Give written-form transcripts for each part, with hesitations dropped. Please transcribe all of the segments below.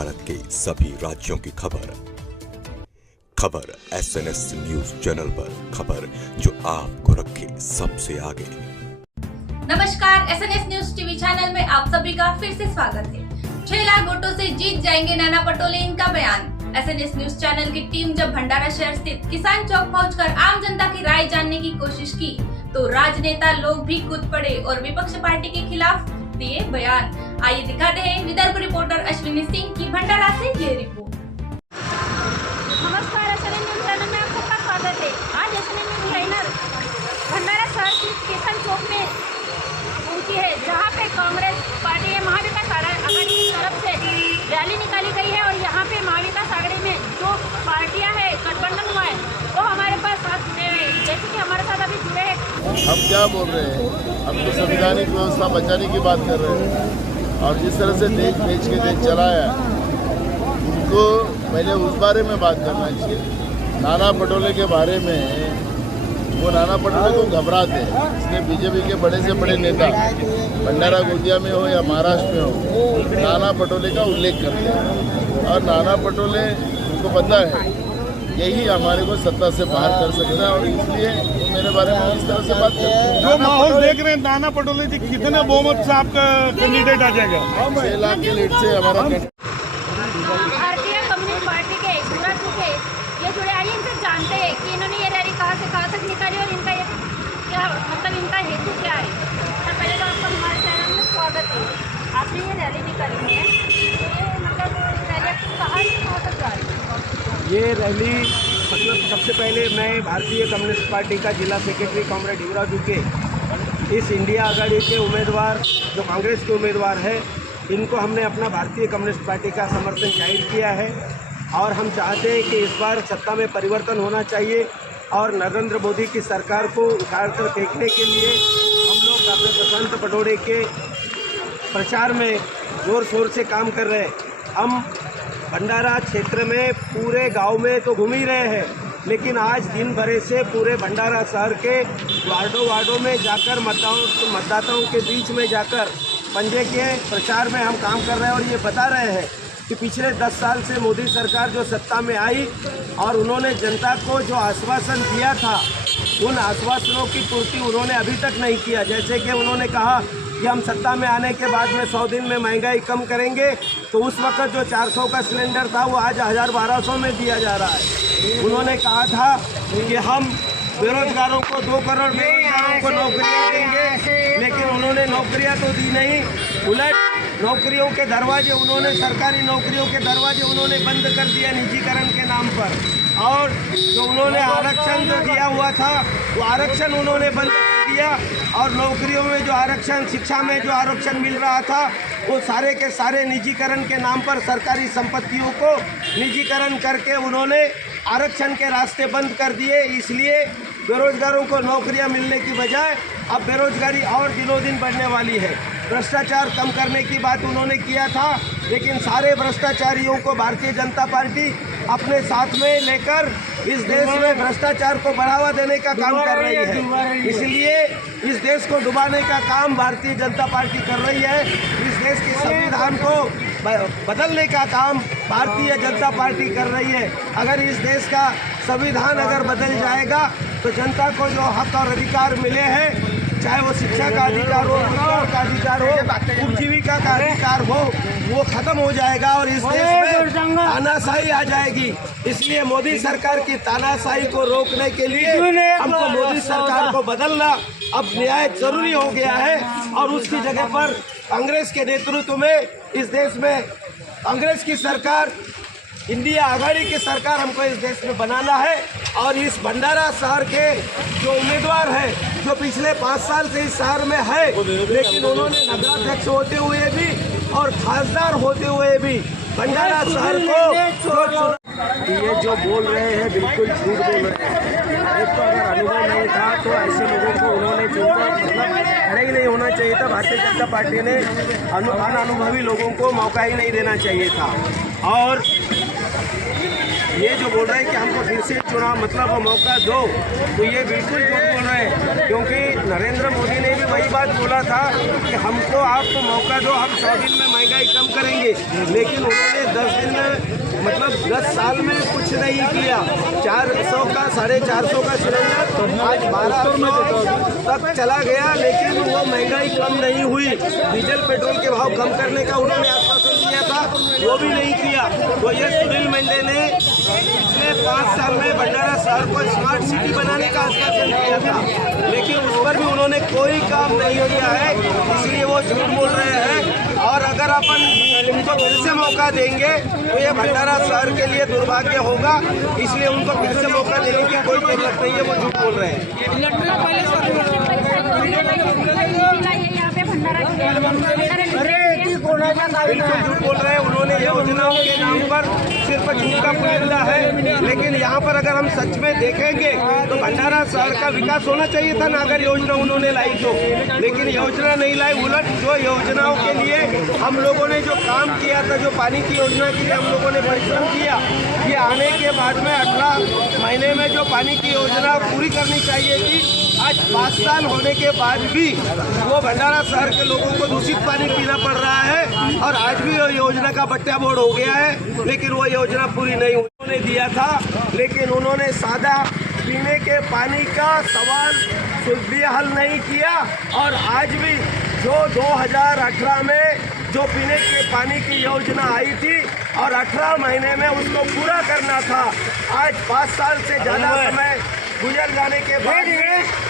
भारत के सभी राज्यों की खबर SNS न्यूज चैनल पर, खबर जो आपको रखे सबसे आगे। नमस्कार, SNS न्यूज टीवी चैनल में आप सभी का फिर से स्वागत है। 6 लाख वोटों से जीत जाएंगे नाना पटोले, इनका बयान। SNS न्यूज चैनल की टीम जब भंडारा शहर स्थित किसान चौक पहुंचकर आम जनता की राय जानने की कोशिश की तो राजनेता लोग भी कूद पड़े और विपक्ष पार्टी के खिलाफ दिए बयान। आइए दिखाते हैं विदर्भ रिपोर्टर अश्विनी सिंह की भंडारा से ये रिपोर्ट। नमस्कार, SNS न्यूज चैनल में आप सबका स्वागत है। आज SNS न्यूज लाइनर भंडारा शहर की किसान चौक में पहुंची है, जहां पे कांग्रेस पार्टी महाविकास आघाड़ी की तरफ से रैली निकाली गई है और यहाँ पे महाविकास आघाड़ी में जो पार्टियां है, गठबंधन हुआ है, वो हमारे पास साथ जुड़े हुए हैं। जैसे कि हमारे साथ अभी जुड़े हैं। हम क्या बोल रहे हैं, हम तो संवैधानिक व्यवस्था बचाने की बात कर रहे हैं और जिस तरह से देश बेच के देश चलाया उनको पहले उस बारे में बात करना चाहिए। नाना पटोले के बारे में, वो नाना पटोले को घबराते हैं, इसलिए बीजेपी के बड़े से बड़े नेता भंडारा गोंदिया में हो या महाराष्ट्र में हो, नाना पटोले का उल्लेख करते हैं और नाना पटोले उनको पता है यही हमारे को सत्ता से बाहर कर सकता है और इसलिए मेरे बारे में इस तरह से बात करते हैं। जो माहौल देख रहे हैं, नाना पटोले जी कितने बहुमत से आपका कैंडिडेट आ जाएगा? 6 लाख के लीड से हमारा भारतीय कम्युनिस्ट पार्टी के युवराज के ये जुड़े, आइए इनसे जानते हैं कि इन्होंने ये रैली कहाँ से कहाँ तक निकाली और इनका ये क्या मतलब इनका हेतु क्या है। तो पहले तो आपका हमारे चैनल में स्वागत है। आपने ये रैली निकाली है, ये मतलब रैली कहाँ से कहाँ तक जा रही है? ये रैली मतलब सबसे पहले मैं भारतीय कम्युनिस्ट पार्टी का जिला सेक्रेटरी कॉमरेड युवराज के इस इंडिया आघाड़ी के उम्मीदवार जो कांग्रेस के उम्मीदवार है, इनको हमने अपना भारतीय कम्युनिस्ट पार्टी का समर्थन जाहिर किया है और हम चाहते हैं कि इस बार सत्ता में परिवर्तन होना चाहिए और नरेंद्र मोदी की सरकार को उखाड़कर फेंकने के लिए हम लोग डॉक्टर प्रशांत पटोले के प्रचार में जोर शोर से काम कर रहे हैं। हम भंडारा क्षेत्र में पूरे गांव में तो घूम ही रहे हैं, लेकिन आज दिन भर से पूरे भंडारा शहर के वार्डों में जाकर मतदाताओं के बीच में जाकर पंजे के प्रचार में हम काम कर रहे हैं और ये बता रहे हैं कि पिछले 10 साल से मोदी सरकार जो सत्ता में आई और उन्होंने जनता को जो आश्वासन दिया था, उन आश्वासनों की पूर्ति उन्होंने अभी तक नहीं किया। जैसे कि उन्होंने कहा कि हम सत्ता में आने के बाद में 100 दिन में महंगाई कम करेंगे, तो उस वक्त जो 400 का सिलेंडर था वो आज 1000-1200 में दिया जा रहा है। उन्होंने कहा था कि हम बेरोजगारों को 2 करोड़ बेरोजगारों को नौकरियां देंगे, लेकिन उन्होंने नौकरियां तो दी नहीं, उलट नौकरियों के दरवाजे उन्होंने, सरकारी नौकरियों के दरवाजे उन्होंने बंद कर दिया निजीकरण के नाम पर। और जो उन्होंने आरक्षण जो दिया हुआ था वो आरक्षण उन्होंने बंद कर दिया और नौकरियों में जो आरक्षण, शिक्षा में जो आरक्षण मिल रहा था वो सारे के सारे निजीकरण के नाम पर सरकारी संपत्तियों को निजीकरण करके उन्होंने आरक्षण के रास्ते बंद कर दिए। इसलिए बेरोजगारों को नौकरियां मिलने की बजाय अब बेरोजगारी और दिनों दिन बढ़ने वाली है। भ्रष्टाचार कम करने की बात उन्होंने किया था, लेकिन सारे भ्रष्टाचारियों को भारतीय जनता पार्टी अपने साथ में लेकर इस देश में भ्रष्टाचार को बढ़ावा देने का काम कर रही है। इसलिए इस देश को डुबाने का काम भारतीय जनता पार्टी कर रही है। इस देश के संविधान को बदलने का काम भारतीय जनता पार्टी कर रही है। अगर इस देश का संविधान अगर बदल जाएगा तो जनता को जो हक और अधिकार मिले हैं, चाहे वो शिक्षा का अधिकार हो, रोजगार का अधिकार हो, उपजीविका का अधिकार हो, वो खत्म हो जाएगा और इस देश में तानाशाही आ जाएगी। इसलिए मोदी सरकार की तानाशाही को रोकने के लिए हमको मोदी सरकार को बदलना अब निहायत जरूरी हो गया है और उसकी जगह पर कांग्रेस के नेतृत्व में इस देश में कांग्रेस की सरकार, इंडिया आघाड़ी की सरकार हमको इस देश में बनाना है। और इस भंडारा शहर के जो उम्मीदवार हैं, जो पिछले 5 साल से इस शहर में है, लेकिन उन्होंने नगराध्यक्ष होते हुए भी और खासदार होते हुए भी भंडारा शहर को ये जो बोल रहे हैं बिल्कुल झूठ बोल रहे हैं। एक तो अगर अनुभव नहीं था तो ऐसे लोगों को उन्होंने खड़े ही नहीं होना चाहिए था। भारतीय जनता पार्टी ने अनुभवी लोगों को मौका ही नहीं देना चाहिए था। और ये जो बोल रहे हैं कि हमको फिर से चुनाव मतलब मौका दो, तो ये बिल्कुल झूठ बोल रहे हैं। क्योंकि नरेंद्र मोदी ने भी वही बात बोला था कि हमको आपको मौका दो, हम 100 दिन में महंगाई कम करेंगे। लेकिन उन्होंने 10 दिन में मतलब 10 साल में कुछ नहीं किया। 400 का 450 का सिलेंडर आज 1200 तक चला गया, लेकिन वो महंगाई कम नहीं हुई। डीजल पेट्रोल के भाव कम करने का उन्होंने आश्वासन दिया था, वो भी नहीं किया। तो ये सुनील मेंढे ने पिछले 5 साल में भंडारा शहर को स्मार्ट सिटी बनाने का आश्वासन दिया था, लेकिन उस पर भी उन्होंने कोई काम नहीं किया है, इसलिए वो झूठ बोल रहे हैं। और अगर अपन उनको फिर से मौका देंगे तो ये भंडारा शहर के लिए दुर्भाग्य होगा, इसलिए उनको फिर से मौका देने की कोई जरूरत नहीं है, वो झूठ बोल रहे हैं। बिल्कुल झूठ बोल रहे हैं। उन्होंने योजनाओं के नाम पर सिर्फ झूठ का पुलिंदा है, लेकिन यहाँ पर अगर हम सच में देखेंगे तो भंडारा शहर का विकास होना चाहिए था ना, अगर योजना उन्होंने लाई तो। लेकिन योजना नहीं लाई, उलट जो योजनाओं के लिए हम लोगों ने जो काम किया था, जो पानी की योजना के लिए हम लोगों ने परिश्रम किया, ये आने के बाद में 18 महीने में जो पानी की योजना पूरी करनी चाहिए थी, आज 5 साल होने के बाद भी वो भंडारा शहर के लोगों को दूषित पानी पीना पड़ रहा है। और आज भी वो योजना का बट्टा बोर्ड हो गया है, लेकिन वो योजना पूरी नहीं उन्होंने दिया था। लेकिन उन्होंने सादा पीने के पानी का सवाल भी हल नहीं किया। और आज भी जो 2018 में जो पीने के पानी की योजना आई थी और 18 महीने में उसको पूरा करना था, आज 5 साल से ज़्यादा समय गुजर जाने के बाद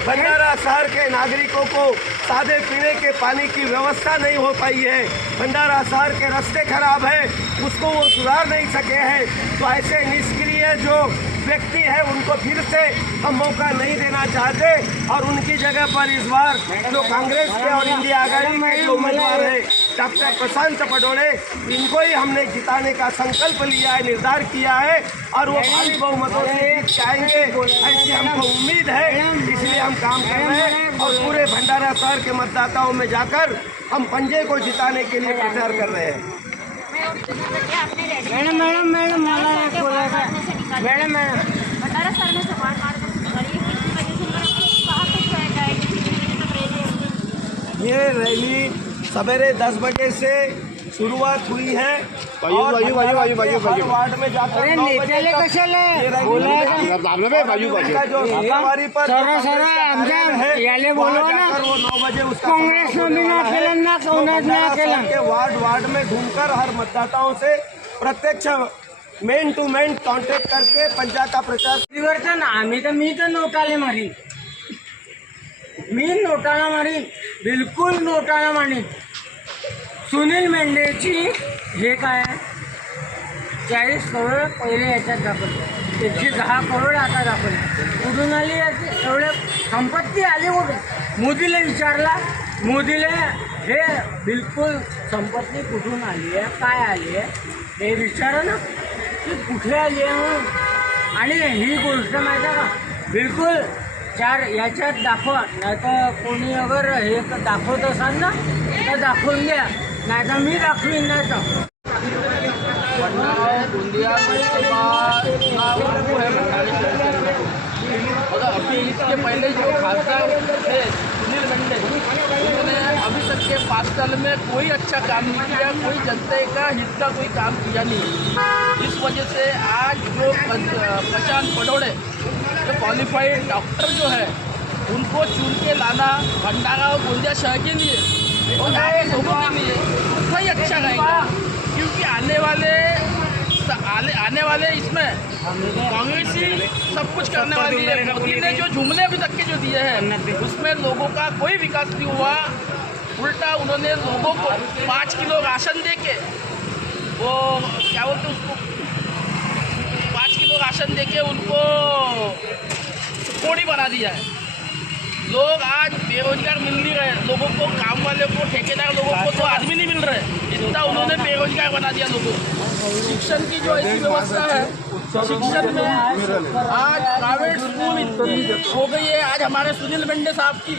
भंडारा शहर के नागरिकों को सादे पीने के पानी की व्यवस्था नहीं हो पाई है। भंडारा शहर के रास्ते खराब है, उसको वो सुधार नहीं सके हैं। तो ऐसे निष्क्रिय जो व्यक्ति है उनको फिर से हम मौका नहीं देना चाहते, और उनकी जगह पर इस बार जो कांग्रेस के और इंडिया आघाड़ी के जो उम्मीदवार है डॉक्टर प्रशांत पटोले, इनको ही हमने जिताने का संकल्प लिया है, निर्धार किया है, और वो भारी बहुमतों से चाहेंगे ऐसी हमको उम्मीद है। इसलिए हम काम कर रहे हैं और पूरे भंडारा शहर के मतदाताओं में जाकर हम पंजे को जिताने के लिए प्रचार कर रहे हैं। मैडम भंडारा शहर में सवाल ये रैली सवेरे 10 बजे से शुरुआत हुई है और हर वार्ड में जाकर जो सवारी पर है वो 9 बजे उसका वार्ड में घूमकर हर मतदाताओं से प्रत्यक्ष मेन टू मेन कॉन्टैक्ट करके पंचायत प्रचार परिवर्तन मी तर नोटाले मारीन, मी नोटाला मारीन, बिलकुल नोटाला मारीन। सुनील मेंढेची हे काय 40 करोड पहिले याच्यात दाखवले, 110 करोड आता दाखवले, कुठून आली एवढे संपत्ती आली कुठून? मोदीला विचारला, मोदीला हे बिलकुल संपत्ती कुठून आली आहे, काय आली आहे हे विचारा ना, की कुठे आली आहे म्हणून। आणि ही गोष्ट माहिती आहे का, बिलकुल 4 याच्यात दाखवा, नाही तर कोणी अगर हे दाखवत असाल ना तर दाखवून द्या, नाही तर मी दाखवीन, नाही तर अभी इसके पहले जो खासदार थे सुनील मेंढे, उन्होंने अभी तक के 5 साल में कोई अच्छा काम नहीं किया, कोई जनता का हित का कोई काम किया नहीं। इस वजह से आज जो प्रशांत पटोले जो क्वालिफाइड डॉक्टर जो है उनको चुन के लाना भंडारा और गोंदिया शहर के लिए और यहाँ के लोगों के लिए उतना ही अच्छा रहेगा, क्योंकि आने वाले इसमें कांग्रेस ही सब कुछ करने वाली है। मोदी ने जो जुमले अभी तक के जो दिए हैं उसमें लोगों का कोई विकास नहीं हुआ, उल्टा उन्होंने लोगों को 5 किलो राशन दे के वो क्या बोलते उसको 5 किलो राशन दे के उनको कोड़ी बना दिया है। लोग आज बेरोजगार मिल नहीं रहे, लोगों को काम वाले को ठेकेदार लोगों को तो आदमी नहीं मिल रहे, इतना उन्होंने बेरोजगार बना दिया लोगों को। शिक्षण की जो ऐसी व्यवस्था है, शिक्षण में आज प्राइवेट स्कूल इतनी हो गई है। आज हमारे सुनील मेंढे साहब की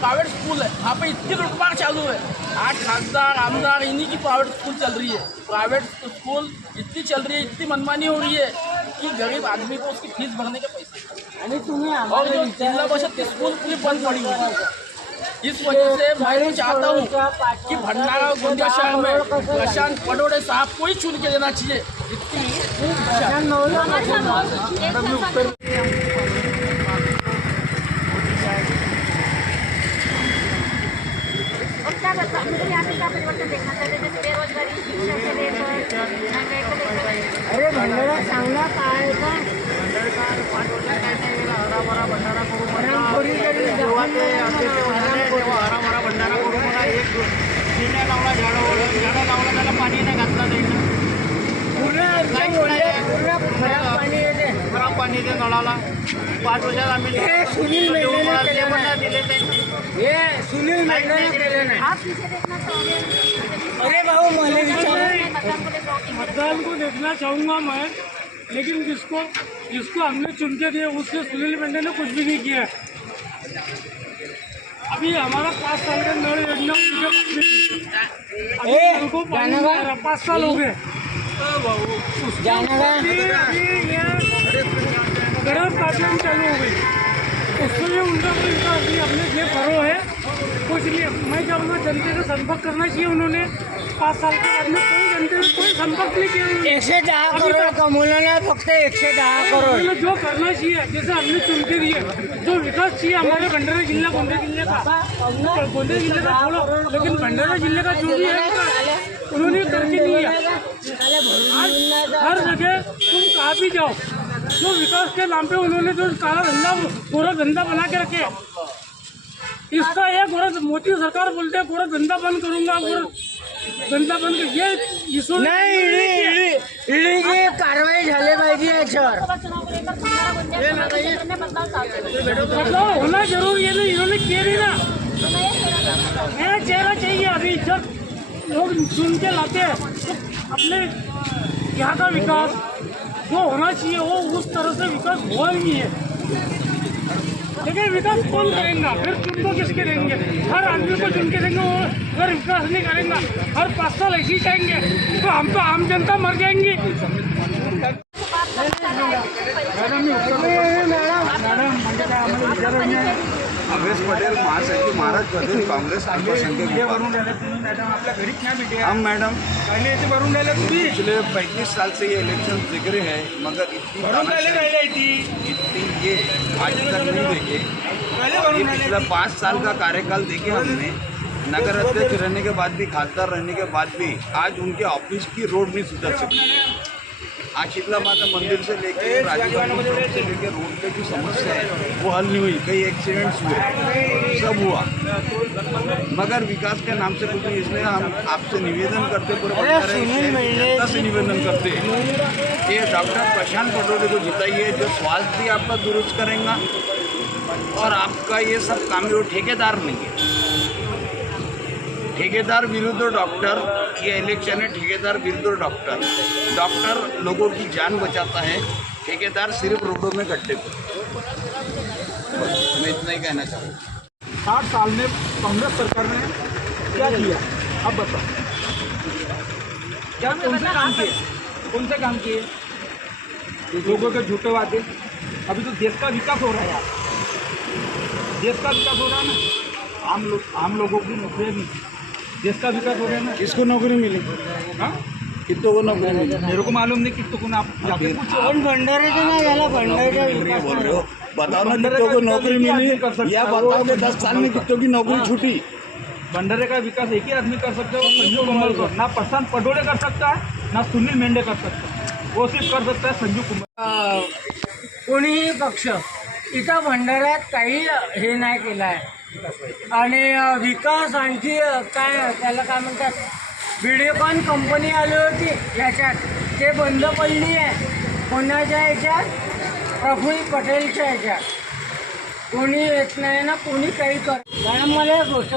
प्राइवेट स्कूल है, वहाँ पे इतनी लूटमार चालू है। आज खासदार आमदार इन्हीं की प्राइवेट स्कूल चल रही है। प्राइवेट स्कूल इतनी चल रही है, इतनी मनमानी हो रही है कि गरीब आदमी को उसकी फीस भरने के पैसे, और जो जिला परिषद की स्कूल पूरी बंद पड़ी हुई है। इस वजह से मैं तो चाहता हूँ कि भंडारा और गोंदिया शहर में प्रशांत पटोले साहब को ही चुन के देना चाहिए। क्या करता है मुझे यहाँ पे क्या परिवर्तन देखना चाहते हैं, जैसे बेरोजगारी, शिक्षा से लेकर महंगाई को लेकर? अरे भंडारा चांगला काय का हराभरा भंडारा करून मला एक जिन्या लावला, झाडं लावला, त्याला पाणी नाही घातला नाही, खराब पाणी येते नळाला। 5 वर्षात आम्ही सुनील दिले ते, हे सुनील मेंढे केले नाही। आप किसे देखना चाहोगे? अरे भाऊ मला विचार, मतदान को देखना चाहूँगा मैं, लेकिन जिसको हमने चुन के दिए उससे सुनील मेंढे ने कुछ भी नहीं किया। अभी हमारा 5 साल का नल योजना उनको 5 साल हो गए। गरम प्रॉब्लम चालू हो गई, उसमें भी उनका कोई विकास नहीं। अपने जे भरो है कुछ नहीं। मैं चाहूँगा जनता से संपर्क करना चाहिए उन्होंने। 5 साल के बाद में कोई जनता से कोई संपर्क नहीं किया। 110 करोड़ कमवलेला फक्त 110 करोड़ जो करना चाहिए, जैसे हमने चुन के दिए, जो विकास चाहिए हमारे भंडारा जिला, गोंदिया जिले का, गोंदिया जिले का छोड़ो, लेकिन भंडारा जिले का जो भी है उन्होंने करके दिया। हर जगह तुम कहाँ भी जाओ, जो विकास के नाम पे उन्होंने जो काला धंधा, गोरा धंधा बना के रखे, इसका एक गोरा मोदी सरकार बोलते हैं गोरा धंधा बंद करूंगा, गोरा धंधा बंद कर, ये नाही ईडीची कारवाई झाली पाहिजे याच्यावर। बदलाव होना जरूरी है। इन्होंने किया नहीं ना, नया चेहरा चाहिए। अभी जब लोग चुन के लाते हैं तो अपने यहाँ का विकास जो होना चाहिए वो उस तरह से विकास हुआ नहीं है। लेकिन विकास कौन करेगा? फिर चुन को किसके देंगे? हर आदमी को चुन के देंगे, वो अगर विकास नहीं करेगा, हर 5 साल ऐसे ही जाएंगे तो हम तो आम जनता मर जाएंगी। अवेश पटेल महासचिव महाराष्ट्र प्रदेश कांग्रेस हम मैडम पिछले 35 साल से ये इलेक्शन दिख रहे हैं, मगर इतनी ये आज तक नहीं देखे। ये पिछला 5 साल का कार्यकाल देखे हमने। नगर अध्यक्ष रहने के बाद भी, खासदार रहने के बाद भी आज उनके ऑफिस की रोड नहीं सुधर सकी। आज शीतला माता मंदिर से लेकर राजीव गांधी चौक से लेकर रोड पे जो समस्या है वो हल नहीं हुई। कई एक्सीडेंट्स हुए, सब हुआ, मगर विकास के नाम से कुछ नहीं। इसलिए हम आपसे निवेदन करते, पूरे जनता से निवेदन करते कि डॉक्टर प्रशांत पटोले को जिताइए, जो स्वास्थ्य भी आपका दुरुस्त करेगा और आपका ये सब काम वो ठेकेदार नहीं है। ठेकेदार विरुद्ध डॉक्टर, ये इलेक्शन है ठेकेदार विरुद्ध डॉक्टर। डॉक्टर लोगों की जान बचाता है, ठेकेदार सिर्फ रोडों में गड्ढे को। मैं इतना ही कहना चाहूँगा। 60 साल में कांग्रेस सरकार ने क्या किया, अब बताओ, क्या कौन से काम किए? लोगों के झूठे वादे। अभी तो देश का विकास हो रहा है, देश का विकास हो रहा है ना। आम लोगों की नौकरियाँ नहीं, देश का विकास हो रहा है ना। किसको नौकरी मिली? हाँ, कितनों को नौकरी मिली? मेरे को मालूम नहीं कितनों को। आप जाके पूछो। भंडारे का ना झाला, भंडारे बोल रहे हो, बताओ ना कितनों को नौकरी मिली, या बताओ कि 10 साल में कितनों की नौकरी छूटी। भंडारे का विकास एक ही आदमी कर सकता है, संजू कुमार को। ना प्रशांत पटोले कर सकता है, ना सुनील मेंढे कर सकता है, वो सिर्फ कर सकता है संजू कुमार। कोणीही पक्ष इथं भंडाऱ्यात काही हे नाही केलं आहे। आणि विकास आणखी काय त्याला काय म्हणतात, व्हिडिओकॉन कंपनी आली होती याच्यात, ते बंद पडली आहे। कोणाच्या याच्यात? प्रफुल्ल पटेलच्या याच्यात। कोणी येत नाही ना, कोणी काही कर। मॅडम मला एक गोष्ट